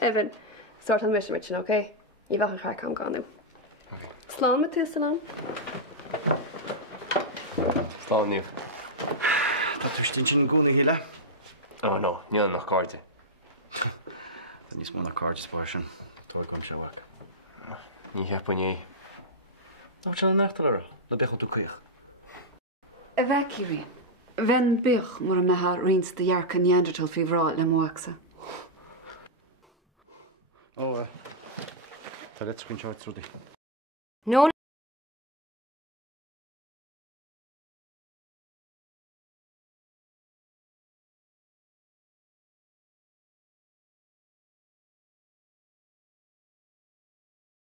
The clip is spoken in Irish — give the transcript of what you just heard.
Evan, start an mission mit okay? Ní bhach an crack an ganú. Slán me tú salán? Slán níomh. Tá tú stin sin gúna híle? Oh no, níl nach cáirte. Níos mó na cáirte spáir sin. Tóir gom se bhac. Ní heappa ní. Ná se an nachtar le becha tú chuich. A bheicirí. Bhen bych mar a metha rins de dhearca Neandertal fi bhrá le mhaachsa. Ó, tá leid screen shot trúdi. No